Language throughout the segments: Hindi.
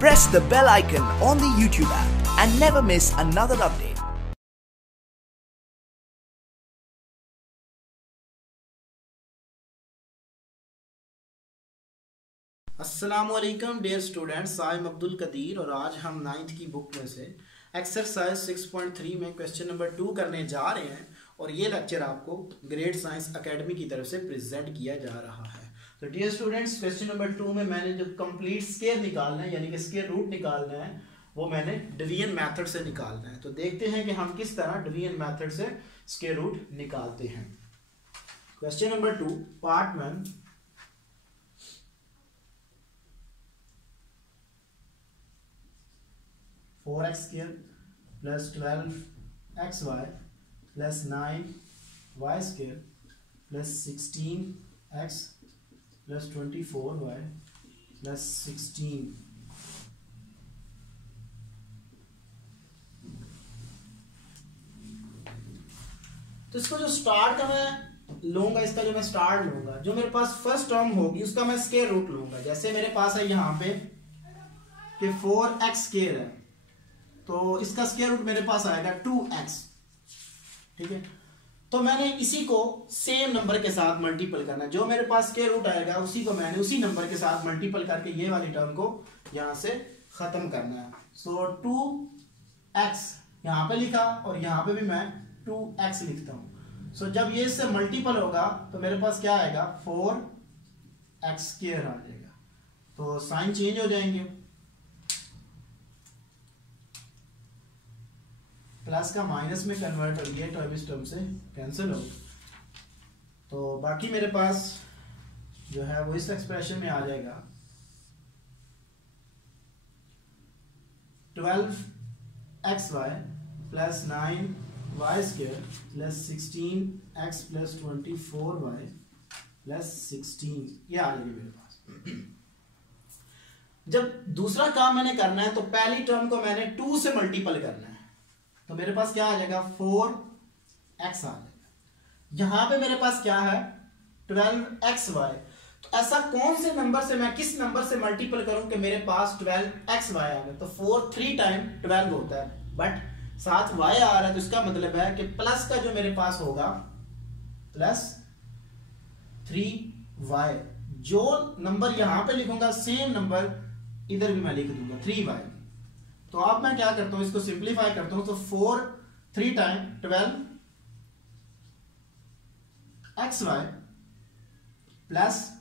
Press the bell icon on the YouTube app and never miss another update. अस्सलामुअलैकुम dear students, I am Abdul Kadir और आज हम 9th की बुक में से एक्सरसाइज 6.3 में क्वेश्चन नंबर 2 करने जा रहे हैं और ये लेक्चर आपको ग्रेड साइंस एकेडमी की तरफ से प्रेजेंट किया जा रहा है। तो डियर स्टूडेंट्स, क्वेश्चन नंबर 2 में मैंने जो कंप्लीट स्क्वायर निकालना है यानी कि स्क्वायर रूट निकालना है वो मैंने डिवीजन मेथड से निकालना है। तो देखते हैं कि हम किस तरह डिवीजन मेथड से स्क्वायर रूट निकालते हैं। Question number 2 part 1, 4x square plus 12xy plus 9y square plus 16x plus 24y plus 16। तो इसको जो स्टार्ट का मैं लूंगा, इसका जो मैं स्टार्ट लूंगा, जो मेरे पास फर्स्ट टर्म होगी उसका मैं स्क्वायर रूट लूंगा। जैसे मेरे पास है यहाँ पे कि 4x स्क्वायर है तो इसका स्क्वायर रूट मेरे पास आएगा 2x। ठीक है, तो मैंने इसी को सेम नंबर के साथ मल्टीपल करना है। जो मेरे पास स्क्वायर रूट आएगा उसी को मैंने उसी नंबर के साथ मल्टीपल करके ये वाली टर्म को यहां से खत्म करना है। सो 2x यहां पे लिखा और यहां पे भी मैं 2x लिखता हूं। सो जब ये इससे मल्टीपल होगा तो मेरे पास क्या आएगा, 4x स्क्वायर आ जाएगा। तो साइन चेंज हो जाएंगे, प्लस का माइनस में कन्वर्ट हो गया तो इस टर्म से कैंसिल हो। तो बाकी मेरे पास जो है वो इस एक्सप्रेशन में आ जाएगा 12xy plus 9y square plus 16x plus 24y plus 16। ये आ जाएगी मेरे पास। जब दूसरा काम मैंने करना है तो पहली टर्म को मैंने 2 से मल्टीपल करना है। तो मेरे पास क्या आ जाएगा, 4x आ जाएगा। यहां पे मेरे पास क्या है, 12xy। तो ऐसा कौन से नंबर से मैं किस नंबर से मल्टीपल करूं कि मेरे पास 12xy आ गया। तो 4 3 टाइम 12 होता है, बट साथ y आ रहा है तो इसका मतलब है कि प्लस का जो मेरे पास होगा प्लस 3y। जो नंबर यहां पे लिखूंगा सेम नंबर इधर भी मैं लिख दूंगा 3y। तो अब मैं क्या करता हूं, इसको सिंप्लीफाई करता हूं। तो 4 3 time 12xy plus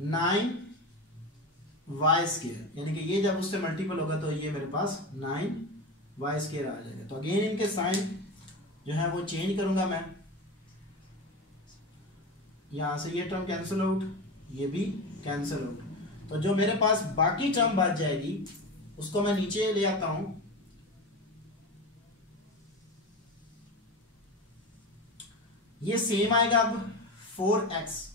9y square, यानी कि ये जब उससे मल्टीपल होगा तो ये मेरे पास 9y स्क्वायर आ जाएगा। तो अगेन इनके साइन जो है वो चेंज करूंगा मैं। यहां से ये टर्म कैंसिल आउट, ये भी कैंसिल आउट। तो जो मेरे पास बाकी टर्म बच जाएगी उसको मैं नीचे ले आता हूं। ये सेम आएगा अब 4x।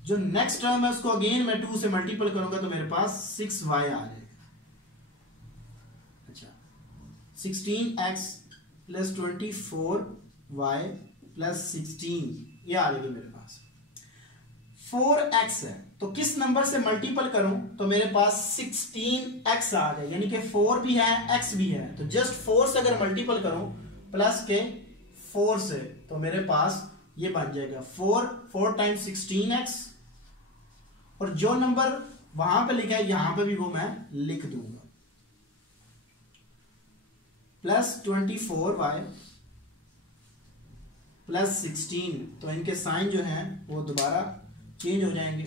जो नेक्स्ट टर्म है उसको अगेन मैं 2 से मल्टीपल करूंगा तो मेरे पास 6y आ जाएगा। अच्छा, 16x प्लस 24y प्लस 16 ये आ जाएगी मेरे पास। 4x है तो किस नंबर से मल्टीपल करूं तो मेरे पास 16x आ गया, यानी कि 4 भी है x भी है। तो जस्ट 4 से अगर मल्टीपल करूं प्लस के 4 से तो मेरे पास ये बन जाएगा 4 टाइम्स 16x। और जो नंबर वहां पे लिखा है यहां पे भी वो मैं लिख दूंगा, प्लस 24y प्लस 16। तो इनके साइन जो हैं वो दोबारा चेंज हो जाएंगे,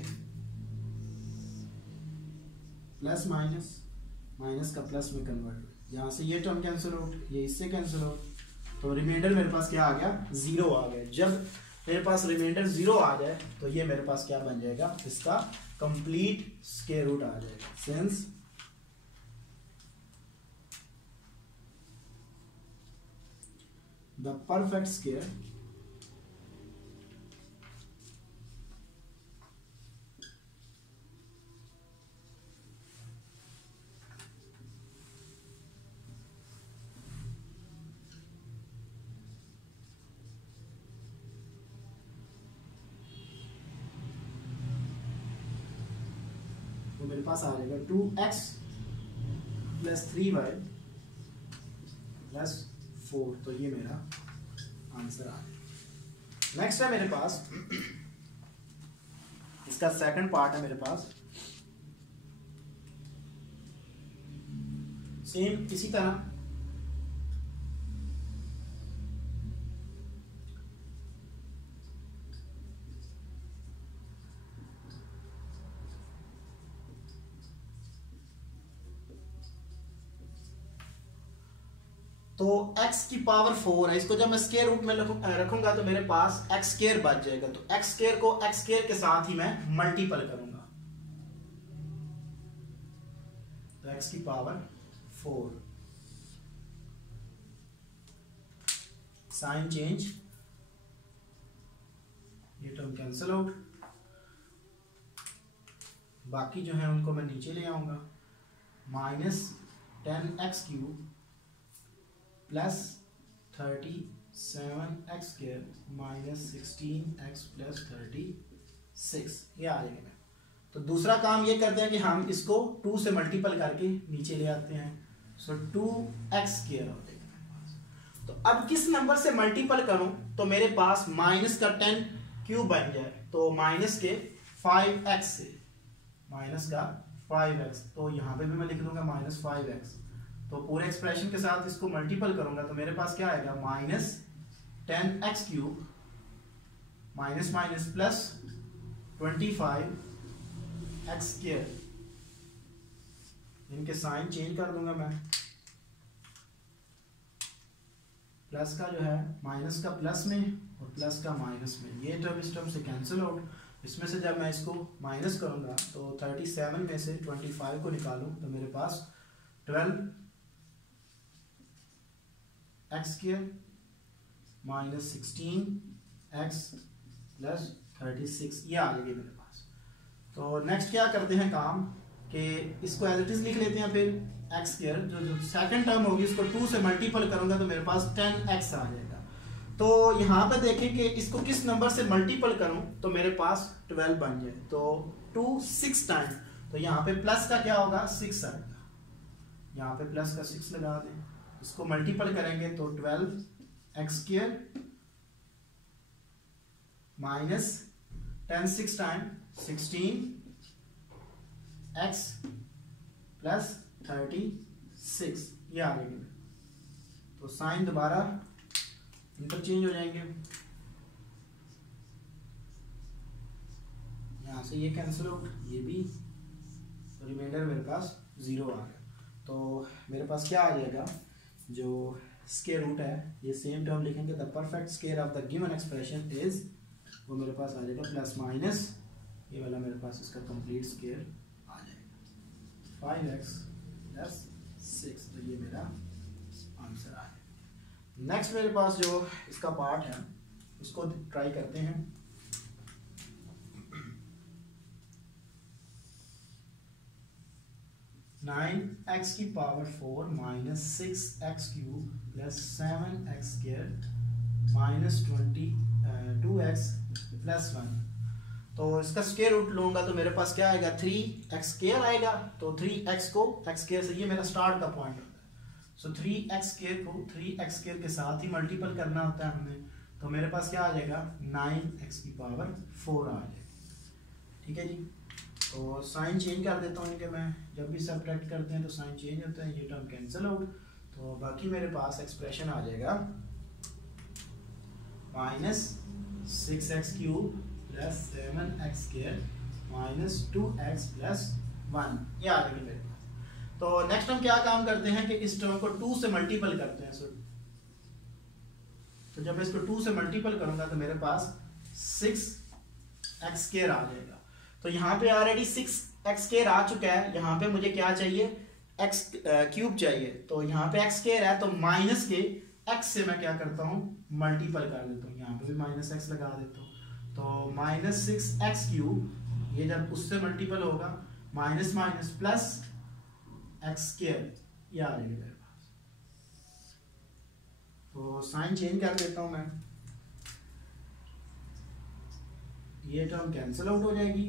प्लस माइनस, माइनस का प्लस में कन्वर्ट। यहां से ये टर्म कैंसिल आउट, ये इससे कैंसिल आउट। तो रिमाइंडर मेरे पास क्या आ गया, 0 आ गया। जब मेरे पास रिमाइंडर 0 आ जाए तो ये मेरे पास क्या बन जाएगा, इसका कंप्लीट स्क्वायर रूट आ जाएगा। सिंस द परफेक्ट स्क्वायर मेरे पास आ जाएगा 2x प्लस 3y प्लस 4। तो ये मेरा आंसर आ जाएगा। नेक्स्ट है मेरे पास, इसका सेकंड पार्ट है मेरे पास। सेम इसी तरह तो x की पावर 4 है, इसको जब मैं स्क्वायर रूट में रखूंगा तो मेरे पास x स्क्वायर बच जाएगा। तो x स्क्वायर को x स्क्वायर के साथ ही मैं मल्टीपल करूंगा। तो x की पावर 4, साइन चेंज, ये टर्म कैंसिल आउट, बाकी जो है उनको मैं नीचे ले आऊंगा। Minus 10x cube plus 37x square minus 16x plus 36, ये आ जाएगा। तो दूसरा काम ये करते हैं कि हम इसको 2 से मल्टीपल करके नीचे ले आते हैं। सो 2x स्क्वायर हो जाएगा। तो अब किस नंबर से मल्टीपल करूं तो मेरे पास माइनस का 10 क्यूब बन जाए, तो माइनस के 5x से, माइनस का 5x, तो यहां पे भी मैं लिख दूंगा माइनस 5x। तो पूरे एक्सप्रेशन के साथ इसको मल्टीपल करूंगा तो मेरे पास क्या आएगा, minus 10x cube minus minus plus 25x square. इनके साइन चेंज कर दूंगा मैं। प्लस का जो है माइनस का प्लस में और प्लस का माइनस में, ये टर्म इस टर्म से कैंसिल आउट। इसमें से जब मैं इसको माइनस करूंगा तो 37 में से 25 को निकालूं तो मेरे पास 12x square minus 16x plus 36, ये आ जाएगी मेरे पास। तो नेक्स्ट क्या करते हैं काम कि इसको एज इट इज लिख लेते हैं। फिर x स्क्वायर जो सेकंड टर्म होगी इसको 2 से मल्टीपल करूंगा तो मेरे पास 10x आ जाएगा। तो यहाँ पे देखें कि इसको किस नंबर से मल्टीपल करूं तो मेरे पास 12 बन जाए। तो 2 6 टाइम, तो यहाँ पे प्लस का क्या होगा 6 आएगा, यहाँ पे प्लस का 6 लगा दें। इसको मल्टीपल करेंगे तो 12x square minus 10 6 time 16x plus 36, ये आ जाएगी। तो साइन दोबारा इंटरचेंज हो जाएंगे, यहां से ये कैंसिल आउट, ये भी, तो रिमाइंडर मेरे पास 0 आ गया। तो मेरे पास क्या आ जाएगा, जो स्क्वायर रूट है ये सेम टर्म लिखेंगे, the perfect square of the given expression is, वो मेरे पास आ जाएगा प्लस माइनस, ये वाला मेरे पास इसका कंप्लीट स्क्वायर आ जाएगा 5x प्लस 6। तो ये मेरा आंसर आ जाएगा। नेक्स्ट मेरे पास जो इसका पार्ट है उसको ट्राई करते हैं। नाइन एक्स की power 4 minus 6x cube plus 7x square minus 2x plus 1। तो इसका स्क्वायर रूट लूंगा तो मेरे पास क्या आएगा 3x स्क्वायर आएगा। तो 3x को x स्क्वायर से, ये मेरा स्टार्ट का पॉइंट होता है। सो 3x स्क्वायर को 3x स्क्वायर के साथ ही मल्टीपल करना होता है हमें। तो मेरे पास क्या आ जाएगा 9x की पावर 4 आ जाएगा। ठीक है जी। तो साइन चेंज कर देता हूँ इनके, मैं जब भी सब्ट्रैक्ट करते हैं तो साइन चेंज होता है, ये टर्म कैंसिल आउट। तो बाकी मेरे पास एक्सप्रेशन आ जाएगा minus 6x cube plus 7x square minus 2x plus 1, ये आ जाएगी मेरे पास। तो नेक्स्ट हम क्या काम करते हैं कि इस टर्म को 2 से मल्टीपल करते हैं। तो जब मैं इसको 2 से मल्टीपल करूंगा तो मेरे पास 6x स्क्वायर आ जाएगा। तो यहाँ पे ऑलरेडी 6x स्क्वायर आ चुका है, यहाँ पे मुझे क्या चाहिए x क्यूब चाहिए। तो यहाँ पे x स्क्वायर है तो माइनस के x से मैं क्या करता हूँ मल्टीपल कर देता हूँ, यहाँ पे भी माइनस x लगा देता हूँ। तो माइनस 6x क्यूब, ये जब उससे मल्टीपल होगा minus minus plus x square, ये आ जाएगा मेरे पास। तो साइन चेंज कर देता हूँ मैं, ये टर्म कैंसिल आउट हो जाएगी।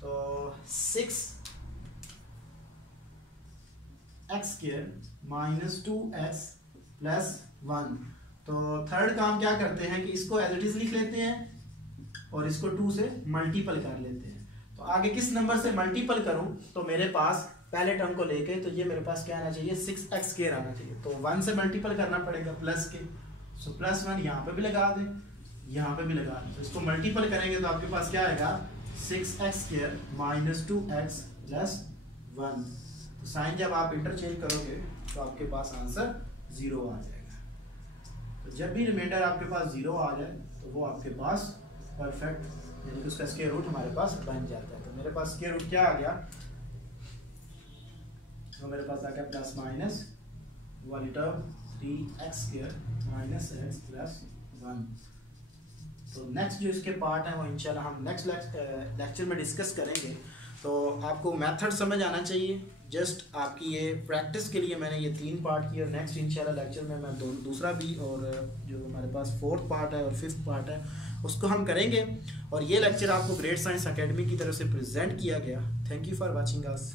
तो 6 6x² माइनस 2x प्लस 1। तो थर्ड काम क्या करते हैं कि इसको एज इट इज लिख लेते हैं और इसको 2 से मल्टीपल कर लेते हैं। तो आगे किस नंबर से मल्टीपल करूं तो मेरे पास पहले टर्म को लेके तो ये मेरे पास क्या आना चाहिए 6x² आना चाहिए। तो 1 से मल्टीपल करना पड़ेगा प्लस के, सो प्लस 1 यहाँ पे भी लगा दें, यहाँ पे भी लगा दें। तो इसको मल्टीपल करेंगे तो आपके पास क्या आएगा 6x² माइनस 2x प्लस 1। तो साइन जब आप इंटरचेंज करोगे तो आपके पास आंसर 0 आ जाएगा। तो जब भी रिमाइंडर आपके पास 0 आ जाए तो वो आपके पास परफेक्ट यानी कि उसका स्क्वायर रूट हमारे पास बन जाता है। तो मेरे पास स्क्वायर रूट क्या आ गया, तो मेरे पास आ गया प्लस माइनस वाली term 3x² minus x plus 1। तो नेक्स्ट जो इसके पार्ट है वो इंशाल्लाह हम नेक्स्ट लेक्चर में डिस्कस करेंगे। तो आपको मेथड समझ आना चाहिए, जस्ट आपकी ये प्रैक्टिस के लिए मैंने ये 3 पार्ट किए और नेक्स्ट इंशाल्लाह लेक्चर में मैं दूसरा भी और जो हमारे पास 4th पार्ट है और 5th पार्ट है उसको हम करेंगे। और ये लेक्चर आपको ग्रेट साइंस एकेडमी की तरफ से प्रेजेंट किया गया। Thank you for watching us.